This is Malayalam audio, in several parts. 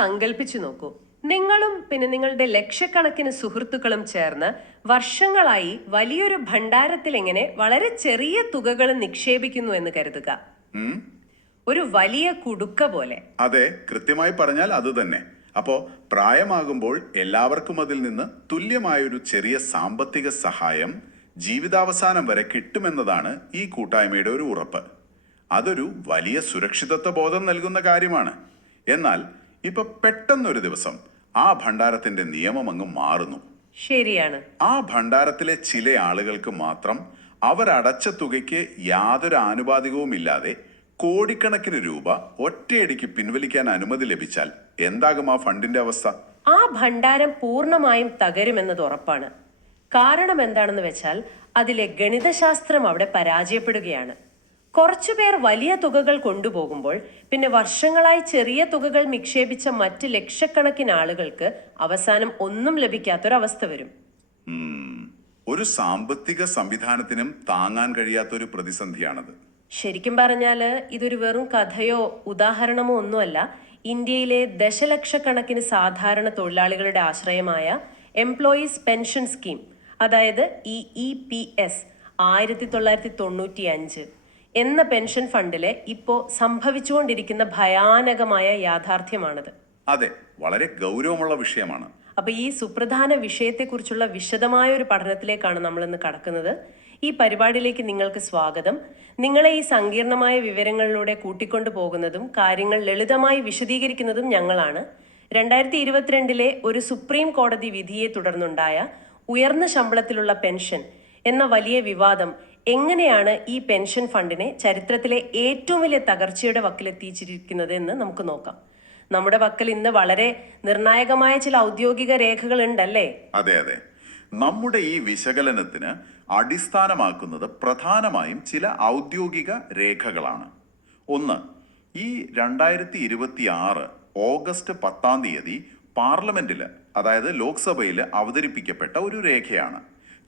സങ്കല്പിച്ചു നോക്കൂ. നിങ്ങളും പിന്നെ നിങ്ങളുടെ ലക്ഷക്കണക്കിന് സുഹൃത്തുക്കളും ചേർന്ന് വർഷങ്ങളായി വലിയൊരു ഭണ്ഡാരത്തിൽ എങ്ങനെ വളരെ ചെറിയ തുകകൾ നിക്ഷേപിക്കുന്നു എന്ന് കരുതുക. ഒരു വലിയ കുടുക്ക പോലെ. അതെ, കൃത്യമായി പറഞ്ഞാൽ അത് തന്നെ. അപ്പോ പ്രായമാകുമ്പോൾ എല്ലാവർക്കും അതിൽ നിന്ന് തുല്യമായൊരു ചെറിയ സാമ്പത്തിക സഹായം ജീവിതാവസാനം വരെ കിട്ടുമെന്നതാണ് ഈ കൂട്ടായ്മയുടെ ഒരു ഉറപ്പ്. അതൊരു വലിയ സുരക്ഷിതത്വ ബോധം നൽകുന്ന കാര്യമാണ്. എന്നാൽ ഇപ്പൊ പെട്ടെന്നൊരു ദിവസം ആ ഭണ്ഡാരത്തിന്റെ നിയമം അങ്ങ് മാറുന്നു. ശരിയാണ്. ആ ഭണ്ഡാരത്തിലെ ചില ആളുകൾക്ക് മാത്രം അവരടച്ച തുകയ്ക്ക് യാതൊരു ആനുപാതികവും ഇല്ലാതെ കോടിക്കണക്കിന് രൂപ ഒറ്റയടിക്ക് പിൻവലിക്കാൻ അനുമതി ലഭിച്ചാൽ എന്താകും ആ ഫണ്ടിന്റെ അവസ്ഥ? ആ ഭണ്ഡാരം പൂർണ്ണമായും തകരുമെന്നത് ഉറപ്പാണ്. കാരണം എന്താണെന്ന് വെച്ചാൽ അതിലെ ഗണിതശാസ്ത്രം അവിടെ പരാജയപ്പെടുകയാണ്. കുറച്ചുപേർ വലിയ തുകകൾ കൊണ്ടുപോകുമ്പോൾ പിന്നെ വർഷങ്ങളായി ചെറിയ തുകകൾ നിക്ഷേപിച്ച മറ്റ് ലക്ഷക്കണക്കിന് ആളുകൾക്ക് അവസാനം ഒന്നും ലഭിക്കാത്തൊരവസ്ഥ വരും. ഒരു സാമ്പത്തിക സംവിധാനത്തിനും താങ്ങാൻ കഴിയാത്തൊരു പ്രതിസന്ധിയാണത്. ശരിക്കും പറഞ്ഞാൽ ഇതൊരു വെറും കഥയോ ഉദാഹരണമോ ഒന്നുമല്ല. ഇന്ത്യയിലെ ദശലക്ഷക്കണക്കിന് സാധാരണ തൊഴിലാളികളുടെ ആശ്രയമായ എംപ്ലോയീസ് പെൻഷൻ സ്കീം, അതായത് EPS 1995 എന്ന പെൻഷൻ ഫണ്ടിലെ ഇപ്പോൾ സംഭവിച്ചുകൊണ്ടിരിക്കുന്ന ഭയാനകമായ യാഥാർത്ഥ്യമാണത്. അതെ, വളരെ ഗൗരവമുള്ള വിഷയമാണ്. അപ്പൊ ഈ സുപ്രധാന വിഷയത്തെക്കുറിച്ചുള്ള വിശദമായ ഒരു പഠനത്തിലേക്കാണ് നമ്മൾ ഇന്ന് കടക്കുന്നത്. ഈ പരിപാടിയിലേക്ക് നിങ്ങൾക്ക് സ്വാഗതം. നിങ്ങളെ ഈ സങ്കീർണമായ വിവരങ്ങളിലൂടെ കൂട്ടിക്കൊണ്ടു പോകുന്നതും കാര്യങ്ങൾ ലളിതമായി വിശദീകരിക്കുന്നതും ഞങ്ങളാണ്. 2022 ഒരു സുപ്രീം കോടതി വിധിയെ തുടർന്നുണ്ടായ ഉയർന്ന ശമ്പളത്തിലുള്ള പെൻഷൻ എന്ന വലിയ വിവാദം എങ്ങനെയാണ് ഈ പെൻഷൻ ഫണ്ടിനെ ചരിത്രത്തിലെ ഏറ്റവും വലിയ തകർച്ചയുടെ വക്കിലെത്തിച്ചിരിക്കുന്നത് എന്ന് നമുക്ക് നോക്കാം. നമ്മുടെ പക്കൽ ഇന്ന് വളരെ നിർണായകമായ ചില ഔദ്യോഗിക രേഖകൾ ഉണ്ടല്ലേ? അതെ അതെ, നമ്മുടെ ഈ വിശകലനത്തിന് അടിസ്ഥാനമാക്കുന്നത് പ്രധാനമായും ചില ഔദ്യോഗിക രേഖകളാണ്. ഒന്ന്, ഈ 2026 ഓഗസ്റ്റ് 10 പാർലമെന്റിൽ, അതായത് ലോക്സഭയിൽ അവതരിപ്പിക്കപ്പെട്ട ഒരു രേഖയാണ്.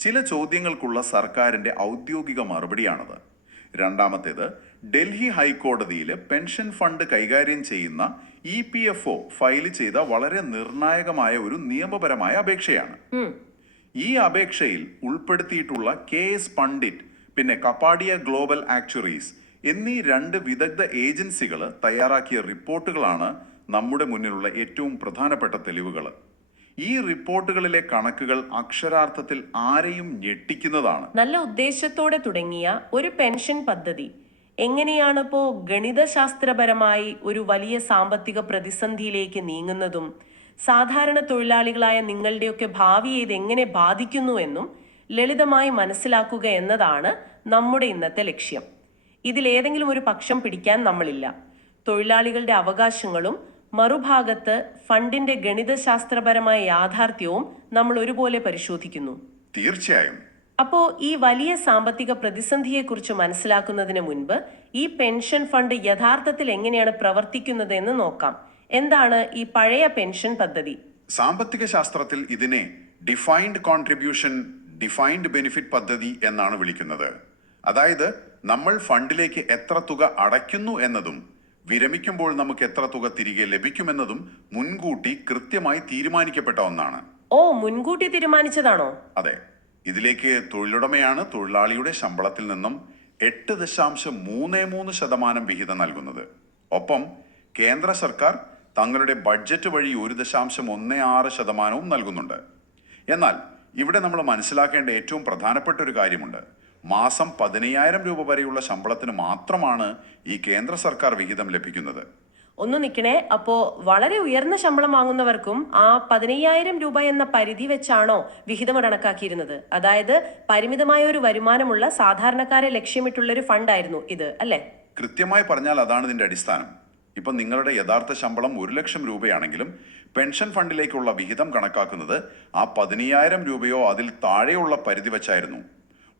ചില ചോദ്യങ്ങൾക്കുള്ള സർക്കാരിന്റെ ഔദ്യോഗിക മറുപടിയാണത്. രണ്ടാമത്തേത്, ഡൽഹി ഹൈക്കോടതിയിൽ പെൻഷൻ ഫണ്ട് കൈകാര്യം ചെയ്യുന്ന EPFO ഫയൽ ചെയ്ത വളരെ നിർണായകമായ ഒരു നിയമപരമായ അപേക്ഷയാണ്. ഈ അപേക്ഷയിൽ ഉൾപ്പെടുത്തിയിട്ടുള്ള KS പണ്ഡിറ്റ് പിന്നെ കപ്പാഡിയ ഗ്ലോബൽ ആക്ച്വറീസ് എന്നീ 2 വിദഗ്ധ ഏജൻസികൾ തയ്യാറാക്കിയ റിപ്പോർട്ടുകളാണ് നമ്മുടെ മുന്നിലുള്ള ഏറ്റവും പ്രധാനപ്പെട്ട തെളിവുകൾ. ഈ റിപ്പോർട്ടുകളിലെ കണക്കുകൾ അക്ഷരാർത്ഥത്തിൽ ആരെയും ഞെട്ടിക്കുന്നതാണ്. നല്ല ഉദ്ദേശത്തോടെ തുടങ്ങിയ ഒരു പെൻഷൻ പദ്ധതി എങ്ങനെയാണിപ്പോ ഗണിതശാസ്ത്രപരമായി ഒരു വലിയ സാമ്പത്തിക പ്രതിസന്ധിയിലേക്ക് നീങ്ങുന്നതും സാധാരണ തൊഴിലാളികളായ നിങ്ങളുടെയൊക്കെ ഭാവിയെ ഇത് എങ്ങനെ ബാധിക്കുന്നു എന്നും ലളിതമായി മനസ്സിലാക്കുക എന്നതാണ് നമ്മുടെ ഇന്നത്തെ ലക്ഷ്യം. ഇതിലേതെങ്കിലും ഒരു പക്ഷം പിടിക്കാൻ നമ്മളില്ല. തൊഴിലാളികളുടെ അവകാശങ്ങളും മറുഭാഗത്ത് ഫണ്ടിന്റെ ഗണിതശാസ്ത്രപരമായ യാഥാർത്ഥ്യവും നമ്മൾ ഒരുപോലെ പരിശോധിക്കുന്നു. തീർച്ചയായും. അപ്പോ ഈ വലിയ സാമ്പത്തിക പ്രതിസന്ധിയെക്കുറിച്ച് മനസ്സിലാക്കുന്നതിന് മുൻപ് ഈ പെൻഷൻ ഫണ്ട് യഥാർത്ഥത്തിൽ എങ്ങനെയാണ് പ്രവർത്തിക്കുന്നത് എന്ന് നോക്കാം. എന്താണ് ഈ പഴയ പെൻഷൻ പദ്ധതി? സാമ്പത്തിക ശാസ്ത്രത്തിൽ ഇതിനെ ഡിഫൈൻഡ് കോൺട്രിബ്യൂഷൻ ഡിഫൈൻഡ് ബെനിഫിറ്റ് പദ്ധതി എന്നാണ് വിളിക്കുന്നത്. അതായത് നമ്മൾ ഫണ്ടിലേക്ക് എത്ര തുക അടയ്ക്കുന്നു എന്നതും വിരമിക്കുമ്പോൾ നമുക്ക് എത്ര തുക തിരികെ ലഭിക്കുമെന്നതും മുൻകൂട്ടി കൃത്യമായി തീരുമാനിക്കപ്പെട്ട ഒന്നാണ്. ഓ, മുൻകൂട്ടി തീരുമാനിച്ചതാണോ? അതെ. ഇതിലേക്ക് തൊഴിലുടമയാണ് തൊഴിലാളിയുടെ ശമ്പളത്തിൽ നിന്നും 8.33% വിഹിതം നൽകുന്നത്. ഒപ്പം കേന്ദ്ര സർക്കാർ തങ്ങളുടെ ബഡ്ജറ്റ് വഴി 1.16% നൽകുന്നുണ്ട്. എന്നാൽ ഇവിടെ നമ്മൾ മനസ്സിലാക്കേണ്ട ഏറ്റവും പ്രധാനപ്പെട്ട ഒരു കാര്യമുണ്ട്. മാസം 15,000 രൂപ വരെയുള്ള ശമ്പളത്തിന് മാത്രമാണ് ഈ കേന്ദ്ര സർക്കാർ വിഹിതം ലഭിക്കുന്നത്. ഒന്ന് നിൽക്കണേ. അപ്പോ വളരെ ഉയർന്ന ശമ്പളം വാങ്ങുന്നവർക്കും ആ 15,000 രൂപ എന്ന പരിധി വെച്ചാണോ വിഹിതം കണക്കാക്കിയിരുന്നത്? അതായത് പരിമിതമായ ഒരു വരുമാനമുള്ള സാധാരണക്കാരെ ലക്ഷ്യമിട്ടുള്ളൊരു ഫണ്ടായിരുന്നു ഇത്, അല്ലേ? കൃത്യമായി പറഞ്ഞാൽ അതാണ് ഇതിന്റെ അടിസ്ഥാനം. ഇപ്പൊ നിങ്ങളുടെ യഥാർത്ഥ ശമ്പളം 1 ലക്ഷം രൂപയാണെങ്കിലും പെൻഷൻ ഫണ്ടിലേക്കുള്ള വിഹിതം കണക്കാക്കുന്നത് ആ 15,000 രൂപയോ അതിൽ താഴെയുള്ള പരിധി വെച്ചായിരുന്നു.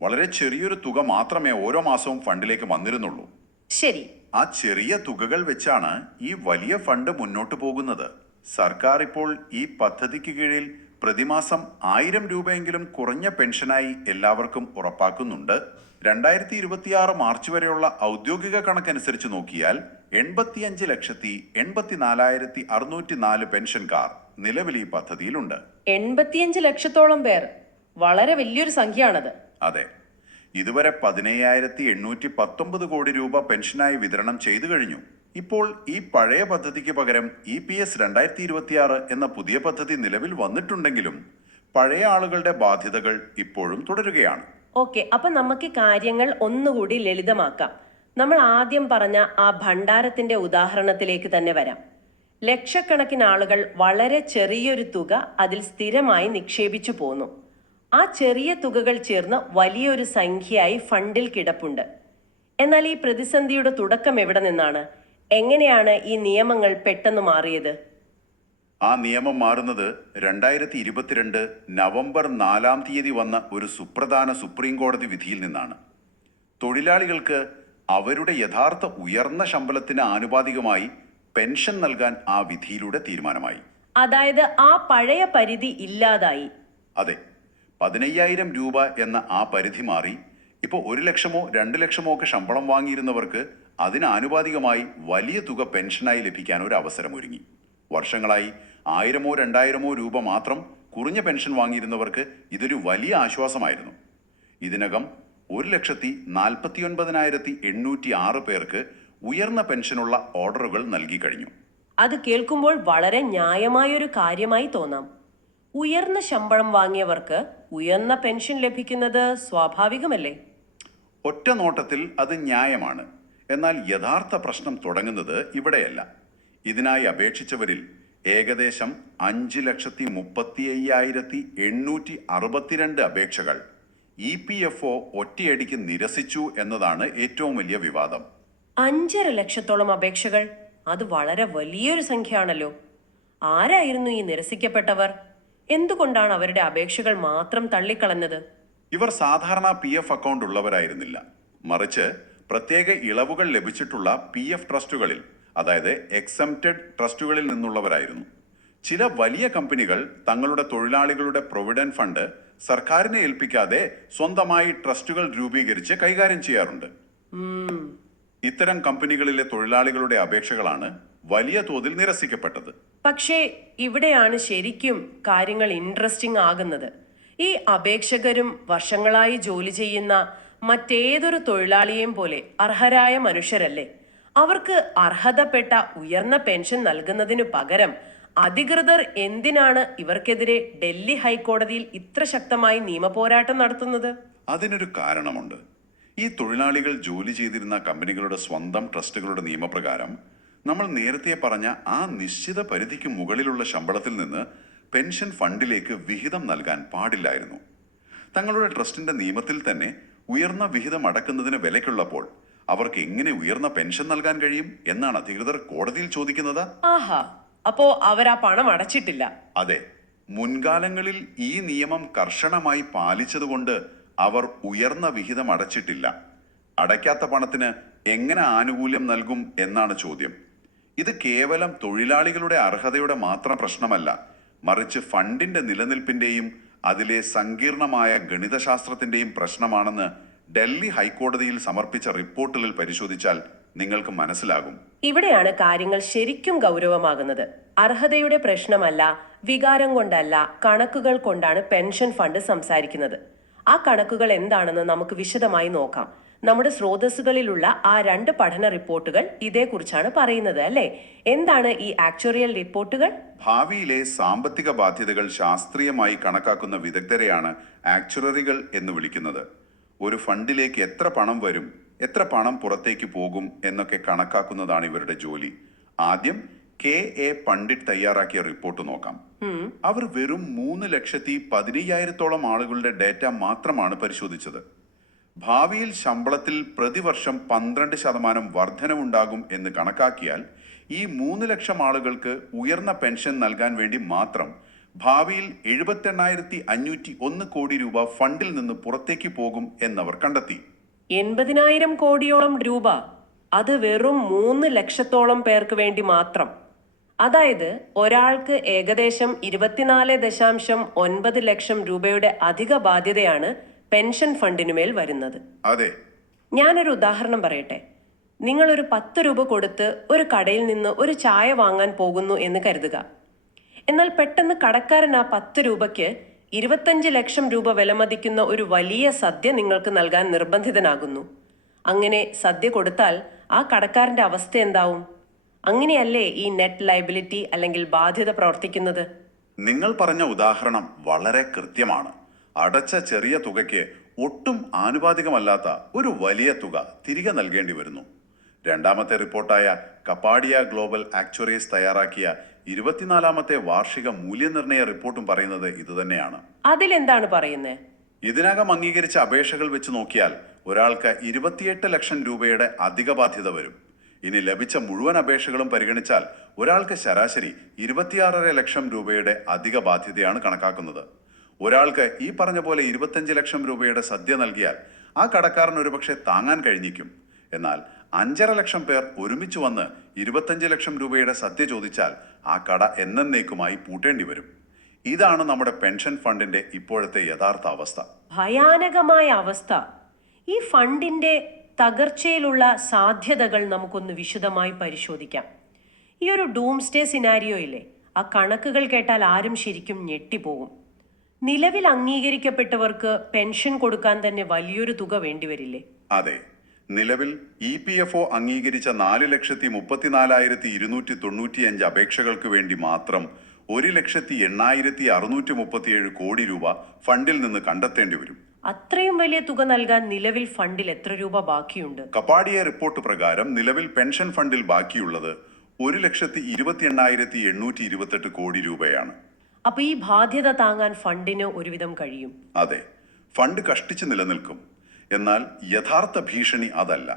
വളരെ ചെറിയൊരു തുക മാത്രമേ ഓരോ മാസവും ഫണ്ടിലേക്ക് വന്നിരുന്നുള്ളൂ. ശരി. ആ ചെറിയ തുകകൾ വെച്ചാണ് ഈ വലിയ ഫണ്ട് മുന്നോട്ട് പോകുന്നത്. സർക്കാർ ഇപ്പോൾ ഈ പദ്ധതിക്ക് കീഴിൽ പ്രതിമാസം 1000 രൂപയെങ്കിലും കുറഞ്ഞ പെൻഷനായി എല്ലാവർക്കും ഉറപ്പാക്കുന്നുണ്ട്. 2026 മാർച്ച് വരെയുള്ള ഔദ്യോഗിക കണക്കനുസരിച്ച് നോക്കിയാൽ 85,84,604 പെൻഷൻകാർ നിലവിൽ ഈ പദ്ധതിയിലുണ്ട്. 85 ലക്ഷത്തോളം പേർ, വളരെ വലിയൊരു സംഖ്യയാണത്. അതെ, ഇതുവരെ 15,819 കോടി രൂപ പെൻഷനായി വിതരണം ചെയ്തു കഴിഞ്ഞു. ഇപ്പോൾ ഈ പഴയ പദ്ധതിക്ക് പകരം EPS 2026 എന്ന പുതിയ പദ്ധതി നിലവിൽ വന്നിട്ടുണ്ടെങ്കിലും പഴയ ആളുകളുടെ ബാധ്യതകൾ ഇപ്പോഴും തുടരുകയാണ്. ഓക്കെ, അപ്പൊ നമുക്ക് കാര്യങ്ങൾ ഒന്നുകൂടി ലളിതമാക്കാം. നമ്മൾ ആദ്യം പറഞ്ഞ ആ ഭണ്ഡാരത്തിന്റെ ഉദാഹരണത്തിലേക്ക് തന്നെ വരാം. ലക്ഷക്കണക്കിന് ആളുകൾ വളരെ ചെറിയൊരു തുക അതിൽ സ്ഥിരമായി നിക്ഷേപിച്ചു പോന്നു. ആ ചെറിയ തുകകൾ ചേർന്ന് വലിയൊരു സംഖ്യയായി ഫണ്ടിൽ കിടപ്പുണ്ട്. എന്നാൽ ഈ പ്രതിസന്ധിയുടെ തുടക്കം എവിടെ നിന്നാണ്? എങ്ങനെയാണ് ഈ നിയമങ്ങൾ പെട്ടെന്ന് മാറിയത്? ആ നിയമം മാറുന്നത് 2022 നവംബർ 4 വന്ന ഒരു സുപ്രധാന സുപ്രീം കോടതി വിധിയിൽ നിന്നാണ്. തൊഴിലാളികൾക്ക് അവരുടെ യഥാർത്ഥ ഉയർന്ന ശമ്പളത്തിന് ആനുപാതികമായി പെൻഷൻ നൽകാൻ ആ വിധിയിലൂടെ തീരുമാനമായി. അതായത് ആ പഴയ പരിധി ഇല്ലാതായി. അതെ, 15,000 രൂപ എന്ന ആ പരിധി മാറി. ഇപ്പോൾ 1 ലക്ഷമോ 2 ലക്ഷമോ ഒക്കെ ശമ്പളം വാങ്ങിയിരുന്നവർക്ക് അതിന് ആനുപാതികമായി വലിയ തുക പെൻഷനായി ലഭിക്കാൻ ഒരു അവസരമൊരുങ്ങി. വർഷങ്ങളായി 1000-ഓ 2000-ഓ രൂപ മാത്രം കുറഞ്ഞ പെൻഷൻ വാങ്ങിയിരുന്നവർക്ക് ഇതൊരു വലിയ ആശ്വാസമായിരുന്നു. ഇതിനകം 1,49,806 പേർക്ക് ഉയർന്ന പെൻഷനുള്ള ഓർഡറുകൾ നൽകി കഴിഞ്ഞു. അത് കേൾക്കുമ്പോൾ വളരെ ന്യായമായൊരു കാര്യമായി തോന്നാം. ഉയർന്ന ശമ്പളം വാങ്ങിയവർക്ക് ഉയർന്ന പെൻഷൻ ലഭിക്കുന്നത് സ്വാഭാവികമല്ലേ? ഒറ്റ നോട്ടത്തിൽ അത് ന്യായമാണ്. എന്നാൽ യഥാർത്ഥ പ്രശ്നം തുടങ്ങുന്നത് ഇവിടെയല്ല. ഇതിനായി അപേക്ഷിച്ചവരിൽ ഏകദേശം 5,35,862 അപേക്ഷകൾ EPFO ഒറ്റയടിക്ക് നിരസിച്ചു എന്നതാണ് ഏറ്റവും വലിയ വിവാദം. 5.5 ലക്ഷത്തോളം അപേക്ഷകൾ, അത് വളരെ വലിയൊരു സംഖ്യയാണല്ലോ. ആരായിരുന്നു ഈ നിരസിക്കപ്പെട്ടവർ? എന്തുകൊണ്ടാണ് അവരുടെ അപേക്ഷകൾ മാത്രം തള്ളിക്കളഞ്ഞത്? ഇവർ സാധാരണ PF അക്കൗണ്ട് ഉള്ളവരായിരുന്നില്ല. മറിച്ച് പ്രത്യേക ഇളവുകൾ ലഭിച്ചിട്ടുള്ള PF ട്രസ്റ്റുകളിൽ, അതായത് എക്സംപ്റ്റഡ് ട്രസ്റ്റുകളിൽ നിന്നുള്ളവരായിരുന്നു. ചില വലിയ കമ്പനികൾ തങ്ങളുടെ തൊഴിലാളികളുടെ പ്രൊവിഡന്റ് ഫണ്ട് സർക്കാരിനെ ഏൽപ്പിക്കാതെ സ്വന്തമായി ട്രസ്റ്റുകൾ രൂപീകരിച്ച് കൈകാര്യം ചെയ്യാറുണ്ട്. ഇത്തരം കമ്പനികളിലെ തൊഴിലാളികളുടെ അപേക്ഷകളാണ് വലിയ തോതിൽ നിരസിക്കപ്പെട്ടത്. പക്ഷേ ഇവിടെയാണ് ശരിക്കും കാര്യങ്ങൾ ഇൻട്രസ്റ്റിംഗ് ആകുന്നത്. ഈ അപേക്ഷകരും വർഷങ്ങളായി ജോലി ചെയ്യുന്ന മറ്റേതൊരു തൊഴിലാളിയെയും പോലെ അർഹരായ മനുഷ്യരല്ലേ? അവർക്ക് അർഹതപ്പെട്ട ഉയർന്ന പെൻഷൻ നൽകുന്നതിനു പകരം അധികൃതർ എന്തിനാണ് ഇവർക്കെതിരെ ഡൽഹി ഹൈക്കോടതിയിൽ ഇത്ര ശക്തമായി നിയമപോരാട്ടം നടത്തുന്നത്? അതിനൊരു കാരണമുണ്ട്. ഈ തൊഴിലാളികൾ ജോലി ചെയ്തിരുന്ന കമ്പനികളുടെ സ്വന്തം ട്രസ്റ്റുകളുടെ നിയമപ്രകാരം നമ്മൾ നേരത്തെ പറഞ്ഞ ആ നിശ്ചിത പരിധിക്ക് മുകളിലുള്ള ശമ്പളത്തിൽ നിന്ന് പെൻഷൻ ഫണ്ടിലേക്ക് വിഹിതം നൽകാൻ പാടില്ലായിരുന്നു. തങ്ങളുടെ ട്രസ്റ്റിന്റെ നിയമത്തിൽ തന്നെ ഉയർന്ന വിഹിതം അടക്കുന്നതിന് വിലക്കുള്ളപ്പോൾ അവർക്ക് എങ്ങനെ ഉയർന്ന പെൻഷൻ നൽകാൻ കഴിയും എന്നാണ് അധികൃതർ കോടതിയിൽ ചോദിക്കുന്നത്. ആഹാ, അപ്പോ അവരാ പണം അടച്ചിട്ടില്ല. അതെ, മുൻകാലങ്ങളിൽ ഈ നിയമം കർശനമായി പാലിച്ചതുകൊണ്ട് അവർ ഉയർന്ന വിഹിതം അടച്ചിട്ടില്ല. അടയ്ക്കാത്ത പണത്തിന് എങ്ങനെ ആനുകൂല്യം നൽകും എന്നാണ് ചോദ്യം. ഇത് കേവലം തൊഴിലാളികളുടെ അർഹതയുടെ മാത്രം പ്രശ്നമല്ല, മറിച്ച് ഫണ്ടിന്റെ നിലനിൽപ്പിന്റെയും അതിലെ സങ്കീർണമായ ഗണിതശാസ്ത്രത്തിന്റെയും പ്രശ്നമാണെന്ന് ഡൽഹി ഹൈക്കോടതിയിൽ സമർപ്പിച്ച റിപ്പോർട്ടുകൾ പരിശോധിച്ചാൽ നിങ്ങൾക്ക് മനസ്സിലാകും. ഇവിടെയാണ് കാര്യങ്ങൾ ശരിക്കും ഗൗരവമാകുന്നത്. അർഹതയുടെ പ്രശ്നമല്ല, വികാരം കൊണ്ടല്ല, കണക്കുകൾ കൊണ്ടാണ് പെൻഷൻ ഫണ്ട് സംസാരിക്കുന്നത്. ആ കണക്കുകൾ എന്താണെന്ന് നമുക്ക് വിശദമായി നോക്കാം. നമ്മുടെ സ്രോതസ്സുകളിലുള്ള ആ 2 പഠന റിപ്പോർട്ടുകൾ ഇതേക്കുറിച്ചാണ് പറയുന്നത്, അല്ലേ? എന്താണ് ഈ ആക്ച്വറിയൽ റിപ്പോർട്ടുകൾ? ഭാവിയിലെ സാമ്പത്തിക ബാധ്യതകൾ ശാസ്ത്രീയമായി കണക്കാക്കുന്ന വിദഗ്ധരെയാണ് ആക്ച്വറികൾ എന്ന് വിളിക്കുന്നത്. ഒരു ഫണ്ടിലേക്ക് എത്ര പണം വരും, എത്ര പണം പുറത്തേക്ക് പോകും എന്നൊക്കെ കണക്കാക്കുന്നതാണ് ഇവരുടെ ജോലി. ആദ്യം KA പണ്ഡിറ്റ് തയ്യാറാക്കിയ റിപ്പോർട്ട് നോക്കാം. അവർ വെറും 3,15,000 ആളുകളുടെ ഡേറ്റ മാത്രമാണ് പരിശോധിച്ചത്. ഭാവിയിൽ ശമ്പളത്തിൽ പ്രതിവർഷം 12% വർധനവുണ്ടാകും എന്ന് കണക്കാക്കിയാൽ ഈ 3 ലക്ഷം ആളുകൾക്ക് ഉയർന്ന പെൻഷൻ നൽകാൻ വേണ്ടി മാത്രം ഭാവിയിൽ 78,501 കോടി രൂപ ഫണ്ടിൽ നിന്ന് പുറത്തേക്ക് പോകും എന്നവർ കണ്ടെത്തി. 80,000 കോടിയോളം രൂപ, അത് വെറും 3 ലക്ഷത്തോളം പേർക്ക് വേണ്ടി മാത്രം. അതായത് ഒരാൾക്ക് ഏകദേശം 24.9 ലക്ഷം രൂപയുടെ അധിക ബാധ്യതയാണ് പെൻഷൻ ഫണ്ടിനുമേൽ വരുന്നത്. അതെ. ഞാനൊരു ഉദാഹരണം പറയട്ടെ. നിങ്ങളൊരു 10 രൂപ കൊടുത്ത് ഒരു കടയിൽ നിന്ന് ഒരു ചായ വാങ്ങാൻ പോകുന്നു എന്ന് കരുതുക. എന്നാൽ പെട്ടെന്ന് കടക്കാരൻ ആ 10 രൂപയ്ക്ക് 25 ലക്ഷം രൂപ വിലമതിക്കുന്ന ഒരു വലിയ സദ്യ നിങ്ങൾക്ക് നൽകാൻ നിർബന്ധിതനാകുന്നു. അങ്ങനെ സദ്യ കൊടുത്താൽ ആ കടക്കാരന്റെ അവസ്ഥ എന്താവും? അങ്ങനെയല്ലേ ഈ നെറ്റ് ലയബിലിറ്റി അല്ലെങ്കിൽ ബാധ്യത പ്രവർത്തിക്കുന്നത്? നിങ്ങൾ പറഞ്ഞ ഉദാഹരണം വളരെ കൃത്യമാണ്. അടച്ച ചെറിയ തുകയ്ക്ക് ഒട്ടും ആനുപാതികമല്ലാത്ത ഒരു വലിയ തുക തിരികെ നൽകേണ്ടി വരുന്നു. രണ്ടാമത്തെ റിപ്പോർട്ടായ കപ്പാഡിയ ഗ്ലോബൽ ആക്ച്വറീസ് തയ്യാറാക്കിയ 24ാമത്തെ വാർഷിക മൂല്യനിർണ്ണയ റിപ്പോർട്ടും പറയുന്നത് ഇതുതന്നെയാണ്. അതിലെന്താണ് പറയുന്നത്? ഇതിനകം അംഗീകരിച്ച അപേക്ഷകൾ വെച്ച് നോക്കിയാൽ ഒരാൾക്ക് 28 ലക്ഷം രൂപയുടെ അധിക ബാധ്യത വരും. ഇനി ലഭിച്ച മുഴുവൻ അപേക്ഷകളും പരിഗണിച്ചാൽ ഒരാൾക്ക് ശരാശരി 26.5 ലക്ഷം രൂപയുടെ അധിക ബാധ്യതയാണ് കണക്കാക്കുന്നത്. ഒരാൾക്ക് ഈ പറഞ്ഞ പോലെ 25 ലക്ഷം രൂപയുടെ സദ്യ നൽകിയാൽ ആ കടക്കാരൻ ഒരുപക്ഷെ താങ്ങാൻ കഴിഞ്ഞിരിക്കും. എന്നാൽ 5.5 ലക്ഷം പേർ ഒരുമിച്ച് വന്ന് 25 ലക്ഷം രൂപയുടെ സദ്യ ചോദിച്ചാൽ ആ കട എന്നേക്കുമായി പൂട്ടേണ്ടി വരും. ഇതാണ് നമ്മുടെ പെൻഷൻ ഫണ്ടിന്റെ ഇപ്പോഴത്തെ യഥാർത്ഥ അവസ്ഥ. ഭയാനകമായ അവസ്ഥ. ഈ ഫണ്ടിന്റെ തകർച്ചയിലുള്ള സാധ്യതകൾ നമുക്കൊന്ന് വിശദമായി പരിശോധിക്കാം. ഈ ഒരു ഡൂംസ്ഡേ സിനാരിയോയിലെ ആ കണക്കുകൾ കേട്ടാൽ ആരും ശരിക്കും ഞെട്ടിപ്പോകും. നിലവിൽ അംഗീകരിക്കപ്പെട്ടവർക്ക് പെൻഷൻ കൊടുക്കാൻ തന്നെ വലിയൊരു തുക വേണ്ടിവരില്ലേ? അതെ, നിലവിൽ EPFO അംഗീകരിച്ച 4,34,295 അപേക്ഷകൾക്ക് വേണ്ടി മാത്രം 1,08,637 കോടി രൂപ ഫണ്ടിൽ നിന്ന് കണ്ടെത്തേണ്ടി വരും. അത്രയും വലിയ തുക നൽകാൻ നിലവിൽ ഫണ്ടിൽ എത്ര രൂപ ബാക്കിയുണ്ട്? കപ്പാഡിയ റിപ്പോർട്ട് പ്രകാരം നിലവിൽ പെൻഷൻ ഫണ്ടിൽ ബാക്കിയുള്ളത് 1,28,828 കോടി രൂപയാണ്. അപ്പൊ ഈ ബാധ്യത താങ്ങാൻ ഫണ്ടിന് ഒരുവിധം കഴിയും? അതെ, ഫണ്ട് കഷ്ടിച്ച് നിലനിൽക്കും. എന്നാൽ യഥാർത്ഥ ഭീഷണി അതല്ല.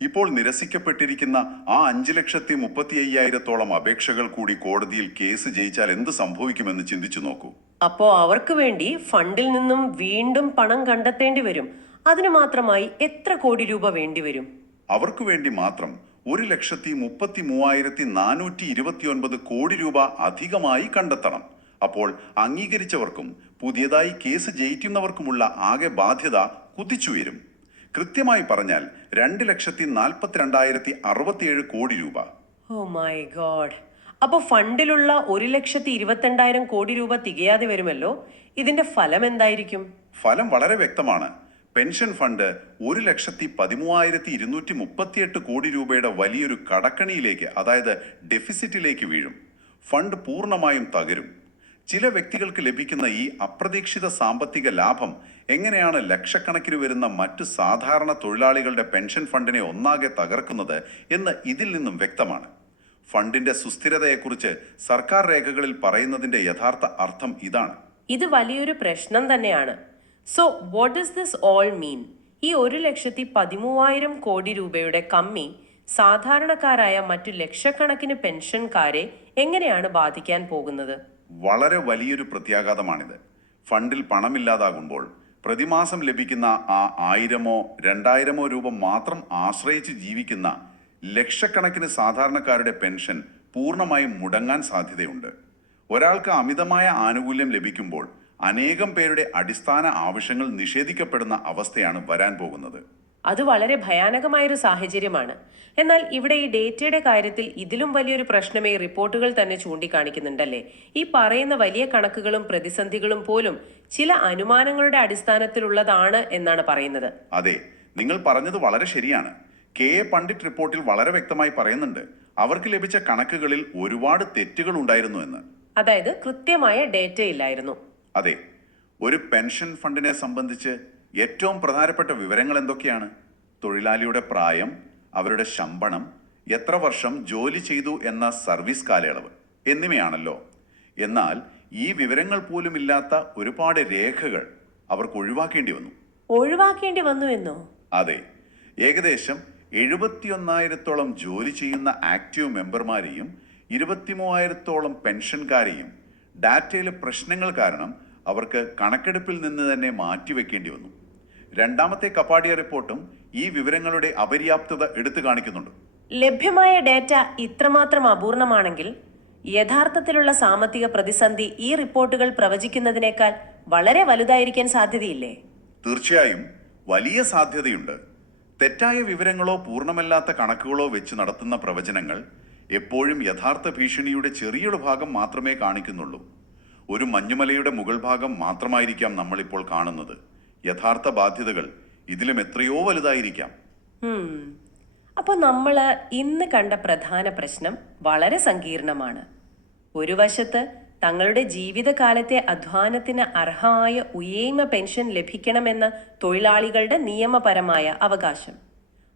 ഇപ്പോൾ നിരസിക്കപ്പെട്ടിരിക്കുന്ന ആ 5,35,000-ഓളം അപേക്ഷകൾ കൂടി കോടതിയിൽ കേസ് ജയിച്ചാൽ എന്ത് സംഭവിക്കുമെന്ന് ചിന്തിച്ചു നോക്കൂ. അപ്പോ അവർക്ക് വേണ്ടി ഫണ്ടിൽ നിന്നും വീണ്ടും പണം കണ്ടെത്തേണ്ടി വരും. അതിനു മാത്രമായി എത്ര കോടി രൂപ വേണ്ടിവരും? അവർക്ക് വേണ്ടി മാത്രം 1,33,429 കോടി രൂപ അധികമായി കണ്ടെത്തണം. അപ്പോൾ അംഗീകരിച്ചവർക്കും പുതിയതായി കേസ് ജയിക്കുന്നവർക്കുമുള്ള ആകെ ബാധ്യത കുതിച്ചുയരും. കൃത്യമായി പറഞ്ഞാൽ 2,42,067 കോടി രൂപ. Oh my God. അപ്പൊ ഫണ്ടിലുള്ള 1,22,000 കോടി രൂപ തികയാതെ വരുമല്ലോ. ഇതിന്റെ ഫലം എന്തായിരിക്കും? ഫലം വളരെ വ്യക്തമാണ്. പെൻഷൻ ഫണ്ട് 1,13,238 കോടി രൂപയുടെ വലിയൊരു കടക്കണിയിലേക്ക്, അതായത് ഡെഫിസിറ്റിലേക്ക് വീഴും. ഫണ്ട് പൂർണ്ണമായും തകരും. ചില വ്യക്തികൾക്ക് ലഭിക്കുന്ന ഈ അപ്രതീക്ഷിത സാമ്പത്തിക ലാഭം എങ്ങനെയാണ് ലക്ഷക്കണക്കിന് വരുന്ന മറ്റു സാധാരണ തൊഴിലാളികളുടെ പെൻഷൻ ഫണ്ടിനെ ഒന്നാകെ തകർക്കുന്നത് എന്ന് ഇതിൽ നിന്നും വ്യക്തമാണ്. ഫണ്ടിന്റെ സുസ്ഥിരതയെക്കുറിച്ച് സർക്കാർ രേഖകളിൽ പറയുന്നതിന്റെ യഥാർത്ഥ അർത്ഥം ഇതാണ്. ഇത് വലിയൊരു പ്രശ്നം തന്നെയാണ്. So what does this all mean? ഈ 1,13,000 കോടി രൂപയുടെ കമ്മി സാധാരണക്കാരായ മറ്റു ലക്ഷക്കണക്കിന് പെൻഷൻകാരെ എങ്ങനെയാണ് ബാധിക്കാൻ പോകുന്നത്? വളരെ വലിയൊരു പ്രത്യാഘാതമാണിത്. ഫണ്ടിൽ പണമില്ലാതാകുമ്പോൾ പ്രതിമാസം ലഭിക്കുന്ന ആ 1,000-ഓ 2,000-ഓ രൂപ മാത്രം ആശ്രയിച്ച് ജീവിക്കുന്ന ലക്ഷക്കണക്കിന് സാധാരണക്കാരുടെ പെൻഷൻ പൂർണ്ണമായും മുടങ്ങാൻ സാധ്യതയുണ്ട്. ഒരാൾക്ക് അമിതമായ ആനുകൂല്യം ലഭിക്കുമ്പോൾ അനേകം പേരുടെ അടിസ്ഥാന ആവശ്യങ്ങൾ നിഷേധിക്കപ്പെടുന്ന അവസ്ഥയാണ് വരാൻ പോകുന്നത്. അത് വളരെ ഭയാനകമായൊരു സാഹചര്യമാണ്. എന്നാൽ ഇവിടെ ഈ ഡേറ്റയുടെ കാര്യത്തിൽ ഇതിലും വലിയൊരു പ്രശ്നമേ ഈ റിപ്പോർട്ടുകൾ തന്നെ ചൂണ്ടിക്കാണിക്കുന്നുണ്ടല്ലേ? ഈ പറയുന്ന വലിയ കണക്കുകളും പ്രതിസന്ധികളും പോലും ചില അനുമാനങ്ങളുടെ അടിസ്ഥാനത്തിലുള്ളതാണ് എന്നാണ് പറയുന്നത്. അതെ, നിങ്ങൾ പറഞ്ഞത് വളരെ ശരിയാണ്. KA പണ്ഡിറ്റ് റിപ്പോർട്ടിൽ വളരെ വ്യക്തമായി പറയുന്നുണ്ട്, അവർക്ക് ലഭിച്ച കണക്കുകളിൽ ഒരുപാട് തെറ്റുകൾ ഉണ്ടായിരുന്നു എന്ന്. അതായത് കൃത്യമായ ഡേറ്റ ഇല്ലായിരുന്നു. അതെ, ഒരു പെൻഷൻ ഫണ്ടിനെ സംബന്ധിച്ച് ഏറ്റവും പ്രധാനപ്പെട്ട വിവരങ്ങൾ എന്തൊക്കെയാണ്? തൊഴിലാളിയുടെ പ്രായം, അവരുടെ ശമ്പളം, എത്ര വർഷം ജോലി ചെയ്തു എന്ന സർവീസ് കാലയളവ് എന്നിവയാണല്ലോ. എന്നാൽ ഈ വിവരങ്ങൾ പോലും ഇല്ലാത്ത ഒരുപാട് രേഖകൾ അവർക്ക് ഒഴിവാക്കേണ്ടി വന്നു. ഒഴിവാക്കേണ്ടി വന്നു എന്നോ? അതെ, ഏകദേശം 71,000-ഓളം ജോലി ചെയ്യുന്ന ആക്റ്റീവ് മെമ്പർമാരെയും 23,000-ഓളം പെൻഷൻകാരെയും ഡാറ്റയിലെ പ്രശ്നങ്ങൾ കാരണം അവർക്ക് കണക്കെടുപ്പിൽ നിന്ന് തന്നെ മാറ്റിവെക്കേണ്ടി വന്നു. രണ്ടാമത്തെ കപ്പാഡിയ റിപ്പോർട്ടും ഈ വിവരങ്ങളുടെ അപര്യാപ്തത എടുത്തു കാണിക്കുന്നുണ്ട്. ലഭ്യമായ ഡാറ്റ ഇത്രമാത്രം അപൂർണമാണെങ്കിൽ യഥാർത്ഥത്തിലുള്ള സാമ്പത്തിക പ്രതിസന്ധി ഈ റിപ്പോർട്ടുകൾ പ്രവചിക്കുന്നതിനേക്കാൾ വളരെ വലുതായിരിക്കാൻ സാധ്യതയില്ലേ? തീർച്ചയായും വലിയ സാധ്യതയുണ്ട്. തെറ്റായ വിവരങ്ങളോ പൂർണ്ണമല്ലാത്ത കണക്കുകളോ വെച്ച് നടത്തുന്ന പ്രവചനങ്ങൾ എപ്പോഴും യഥാർത്ഥ ഭീഷണിയുടെ ചെറിയൊരു ഭാഗം മാത്രമേ കാണിക്കുന്നുള്ളൂ. ഒരു മഞ്ഞുമലയുടെ മുകൾ ഭാഗം മാത്രമായിരിക്കാം നമ്മളിപ്പോൾ കാണുന്നത്. യഥാർത്ഥ ബാധ്യതകൾ ഇതിലും എത്രയോ വലുതായിരിക്കാം. അപ്പോൾ നമ്മൾ ഇന്ന് കണ്ട പ്രധാന പ്രശ്നം വളരെ സങ്കീർണമാണ്. ഒരു വശത്ത് തങ്ങളുടെ ജീവിതകാലത്തെ അധ്വാനത്തിന് അർഹമായ ഉയർന്ന പെൻഷൻ ലഭിക്കണമെന്ന തൊഴിലാളികളുടെ നിയമപരമായ അവകാശം,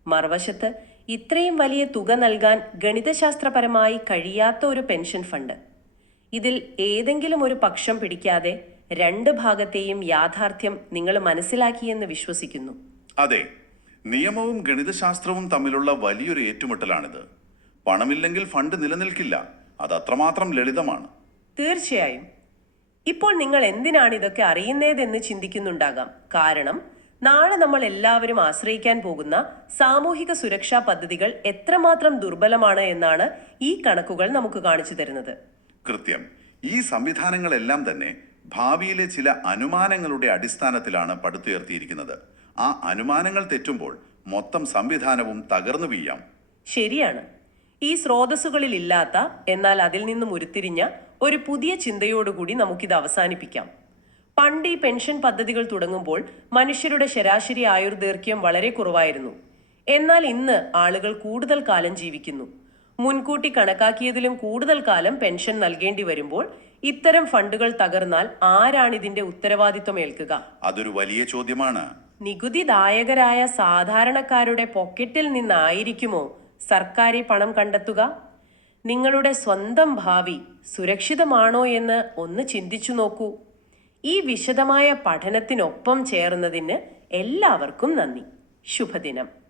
മറുവശത്ത് ഇത്രയും വലിയ തുക നൽകാൻ ഗണിതശാസ്ത്രപരമായി കഴിയാത്ത ഒരു പെൻഷൻ ഫണ്ട്. ഇതിൽ ഏതെങ്കിലും ഒരു പക്ഷം പിടിക്കാതെ രണ്ട് ഭാഗത്തെയും യാഥാർത്ഥ്യം നിങ്ങൾ മനസ്സിലാക്കിയെന്ന് വിശ്വസിക്കുന്നു. അതെ, നിയമവും ഗണിതശാസ്ത്രവും തമ്മിലുള്ള വലിയൊരു ഏറ്റുമുട്ടലാണിത്. പണമില്ലെങ്കിൽ ഫണ്ട് നിലനിൽക്കില്ല. അത് അത്രമാത്രം ലളിതമാണ്. തീർച്ചയായും. ഇപ്പോൾ നിങ്ങൾ എന്തിനാണ് ഇതൊക്കെ അറിയുന്നതെന്ന് ചിന്തിക്കുന്നുണ്ടാകാം. കാരണം നാളെ നമ്മൾ എല്ലാവരും ആശ്രയിക്കാൻ പോകുന്ന സാമൂഹിക സുരക്ഷാ പദ്ധതികൾ എത്രമാത്രം ദുർബലമാണ് എന്നാണ് ഈ കണക്കുകൾ നമുക്ക് കാണിച്ചു തരുന്നത്. കൃത്യം. ഈ സംവിധാനങ്ങളെല്ലാം തന്നെ ഭാവിയിലെ ചില അനുമാനങ്ങളുടെ അടിസ്ഥാനത്തിലാണ് പടുത്തുയർത്തിയിരിക്കുന്നത്. ആ അനുമാനങ്ങൾ തെറ്റുമ്പോൾ മൊത്തം സംവിധാനവും തകർന്നു വീഴാം. ശരിയാണ്. ഈ സ്രോതസ്സുകളിൽ ഇല്ലാത്ത, എന്നാൽ അതിൽ നിന്നും ഉരുത്തിരിഞ്ഞ ഒരു പുതിയ ചിന്തയോടുകൂടി നമുക്കിത് അവസാനിപ്പിക്കാം. പണ്ട് ഈ പെൻഷൻ പദ്ധതികൾ തുടങ്ങുമ്പോൾ മനുഷ്യരുടെ ശരാശരി ആയുർദൈർഘ്യം വളരെ കുറവായിരുന്നു. എന്നാൽ ഇന്ന് ആളുകൾ കൂടുതൽ കാലം ജീവിക്കുന്നു. മുൻകൂട്ടി കണക്കാക്കിയതിലും കൂടുതൽ കാലം പെൻഷൻ നൽകേണ്ടി വരുമ്പോൾ ഇത്തരം ഫണ്ടുകൾ തകർന്നാൽ ആരാണിതിന്റെ ഉത്തരവാദിത്വം ഏൽക്കുക? അതൊരു വലിയ ചോദ്യമാണ്. നികുതിദായകരായ സാധാരണക്കാരുടെ പോക്കറ്റിൽ നിന്നായിരിക്കുമോ സർക്കാർ ഈ പണം കണ്ടെത്തുക? നിങ്ങളുടെ സ്വന്തം ഭാവി സുരക്ഷിതമാണോ എന്ന് ഒന്ന് ചിന്തിച്ചു നോക്കൂ. ഈ വിശദമായ പഠനത്തിനൊപ്പം ചേർന്നതിന് എല്ലാവർക്കും നന്ദി. ശുഭദിനം.